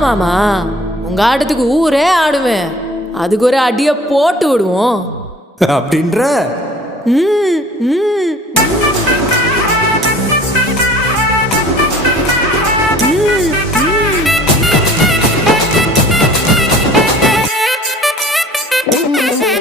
மாமா, உங்க ஆட்டத்துக்கு ஊரே ஆடுவேன். அதுக்கு ஒரு அடிய போட்டு விடுவோம் அப்படின்ற. ம், ம். ம், ம்.